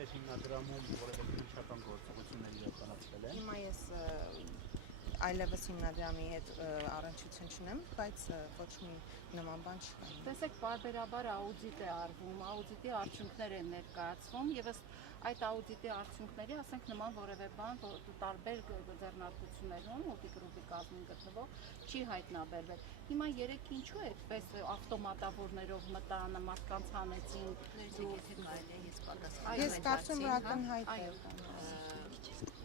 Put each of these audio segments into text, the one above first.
ձեր հիմնադրամում որևէ քննչական գործողություններ իրականացվել են։ Հիմա ես այլևս հիմնադրամի հետ առնչություն չունեմ, բայց ոչ մի նման բան չկա։ Տեսեք, պարբերաբար աուդիտ է արվում, աուդիտի արդյունքներ են ներկայացվում եւ ըստ այդ աուդիտի արդյունքների, ասենք նման որևէ բան տարբեր ձեռնարկություններում օդի գրուպի կազմում գտնվող չի հայտնաբերվել։ Հիմա երեք ինչու է այդպես ավտոմատավորներով մտան, մարդկանց հանեցին, Ես կարծում եմ ակնհայտ է։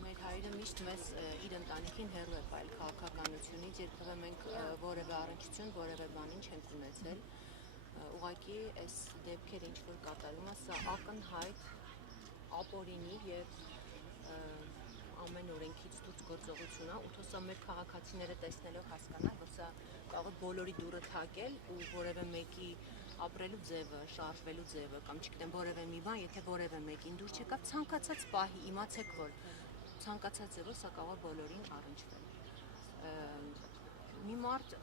Մեր հայրը միշտ մեզ իր ընտանիքին հեռու է պայել քաղաքականությունից, երբևէ մենք որևէ առնչություն, որևէ բանին չենք ունեցել։ Ուղղակի այս դեպքերը ինչ որ կատարում է, սա ակնհայտ ապօրինի եւ ամեն օրենքից դուրս գործողություն է, ու թող մեր քաղաքացիները տեսնելով հասկանան, որ սա կարող է բոլորի դուռը թակել ու որևէ մեկի ապրելու ձևը, շարժվելու ձևը կամ չգիտեմ որևէ մի բան, եթե որևէ մեկին դուր չեկավ, ցանկացած պահի իմացեք, որ ցանկացած ձևով սա կարող է բոլորին առնչվել։ Մի մարդ,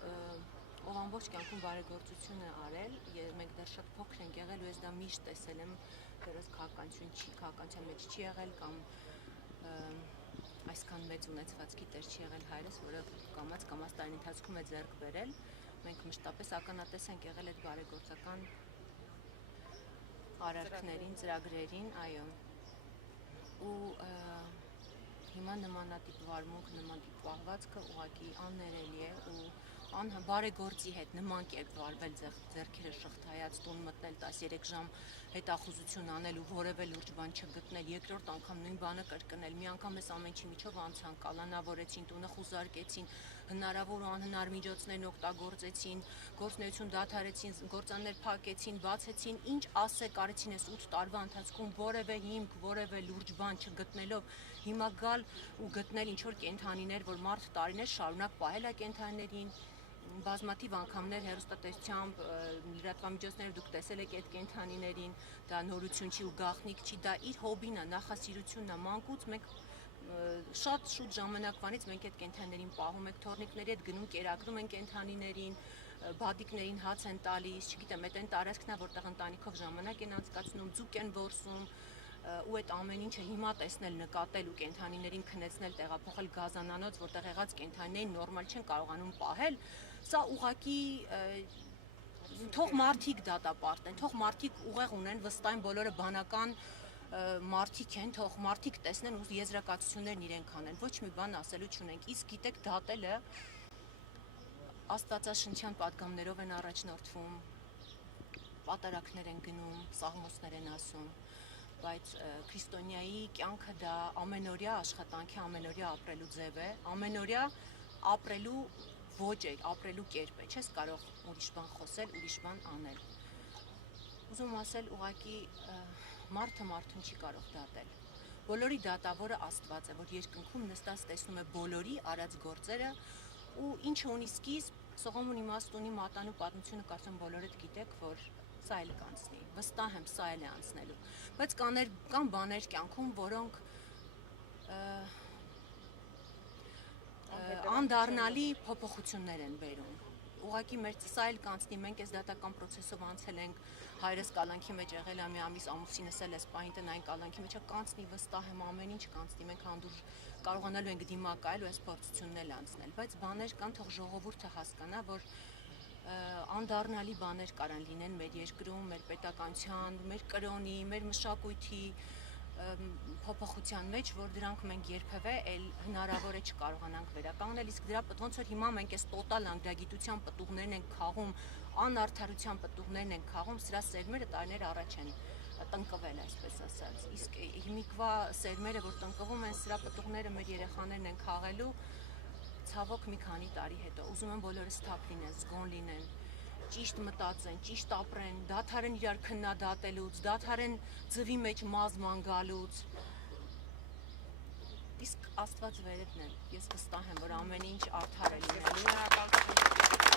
ով ամբողջ կյանքում բարեգործություն է արել, մենք դեռ շատ փոքր ենք եղել ու ես դա միշտ տեսել եմ, դեռս քաղաքականության մեջ չի եղել կամ այսքան մեծ ունեցվածքի տեր չի եղել հայրս, որը կամաց տարին ընթացքում է ձեռք բերել, մենք մշտապես ականատես ենք եղել այդ բարեգործական արարքներին, ծրագրերին, այո, ու հիմա նմանատիպ վարմունք, նմանատիպ պահվածքը ուղղակի աններելի է ու բարեգործի հետ նման կերպ վարվել, ձեռքերը շղթայած, տուն մտնել 13 ժամ հետախուզություն անել ու որևէ լուրջ բան չգտնել, երկրորդ անգամ նույն բանը կրկնել, մի անգամ էս ամեն ինչի միջով անցան, կալանավորեցին, տունը խուզարկեցին, հնարավոր ու անհնար միջոցներն օգտագործեցին, գործունեություն դադարեցին, գործաներ փակեցին, բացեցին, ինչ ասեք արեցին այս 8 տարվա ընթացքում որևէ հիմք, որևէ լուրջ բան չգտնելով, հիմա գալ ու գտնել ինչ որ կենդանիներ, որ մարդ տարիներ շարունակ պահել է կենդանիներին, բազմաթիվ անգամներ հեռուստատեսությամբ, լրատվամիջոցներով դուք տեսել եք այդ կենդանիներին, դա նորություն չի ու գաղտնիք չի, դա իր հոբին է, նախասիրությունն է, մանկուց մենք շատ շուտ ժամանակվանից մենք այդ կենդանիներին պահում ենք, թորնիկների հետ գնում, կերակրում են կենդանիներին, բադիկներին հաց են տալիս, չգիտեմ, այդ այն տարածքն է, որտեղ ընտանիքով ժամանակ են անցկացնում, ձուկ են որսում, ու այդ ամեն ինչը հիմա տեսնել, նկատել ու կենդանիներին քնեցնել, տեղափոխել գազանանոց, որտեղ եղած կենդանիներին նորմալ չեն կարողանում պահել, սա ուղղակի թող մարդիկ դատապարտեն, թող մարդիկ ուղեղ ունեն, վստահ են բոլորը բանական մարդիկ են, թող մարդիկ տեսնեն ու եզրակացություններն իրենք անեն, ոչ մի բան ասելու չունենք, իսկ գիտեք դատելը աստվածաշնչյան պատգամներով են առաջնորդվում, պատարակներ են գնում, սաղմոսներ են ասում, բայց քրիստոնյայի կյանքը դա ամենօրյա աշխատանքի, ամենօրյա ապրելու ձև է, ամենօրյա ապրելու ոճ է, ապրելու կերպ է, չես կարող ուրիշ բան խոսել, ուրիշ բան անել։ Ուզում ասել ուղղակի մարդը մարդուն չի կարող դատել։ Բոլորի դատավորը Աստված է, որ երկնքում նստած տեսնում է բոլորի արած գործերը ու ինչը ունի սկիզբ, սողոմոն իմաստ ունի մատանու պատմությունը, կարծում բոլորդ գիտեք, որ սա էլ կանցնի, վստահ եմ սա էլ է անցնելու, բայց կան բաներ կյանքում, որոնք անդառնալի փոփոխություններ են բերում, ուղղակի մեր սա էլ կանցնի, մենք այս դատական պրոցեսով անցել ենք, հայրս կալանքի մեջ եղել է մի ամիս, ամուսինս էլ էս պահին տնային կալանքի մեջ է, կանցնի, վստահ եմ ամեն ինչ կանցնի, մենք հանդուրժ կարողանալու ենք դիմակայել ու այս փորձությունն էլ անցնել, բայց բաներ կան, թող ժողովուրդը հասկանա, որ անդառնալի բաներ կարան լինեն մեր երկրում, մեր պետականության, մեր կրոնի, մեր մշակույթի փոփոխության մեջ, որ դրանք մենք երբևէ էլ հնարավոր է չկարողանանք վերականգնել, իսկ դրա ոնց որ հիմա մենք այս տոտալ անգրագիտության պտուղներն ենք քաղում, անարդարության պտուղներն ենք քաղում, սրա սերմերը տարիներ առաջ են տնկվել, այսպես ասած, իսկ հիմիկվա սերմերը, որ տնկվում են, սրա պտուղները մեր երեխաներն են քաղելու, ցավոք մի քանի տարի հետո, ուզում եմ բոլորս թափ լինեն, զգոն լինեն, ճիշտ մտածեն, ճիշտ ապրեն, դադարեն իրար քննադատելուց, դադարեն ձվի մեջ մազման գալուց, իսկ Աստված վերևն է, ես վստահ եմ, որ ամեն ինչ արդար է լինելու։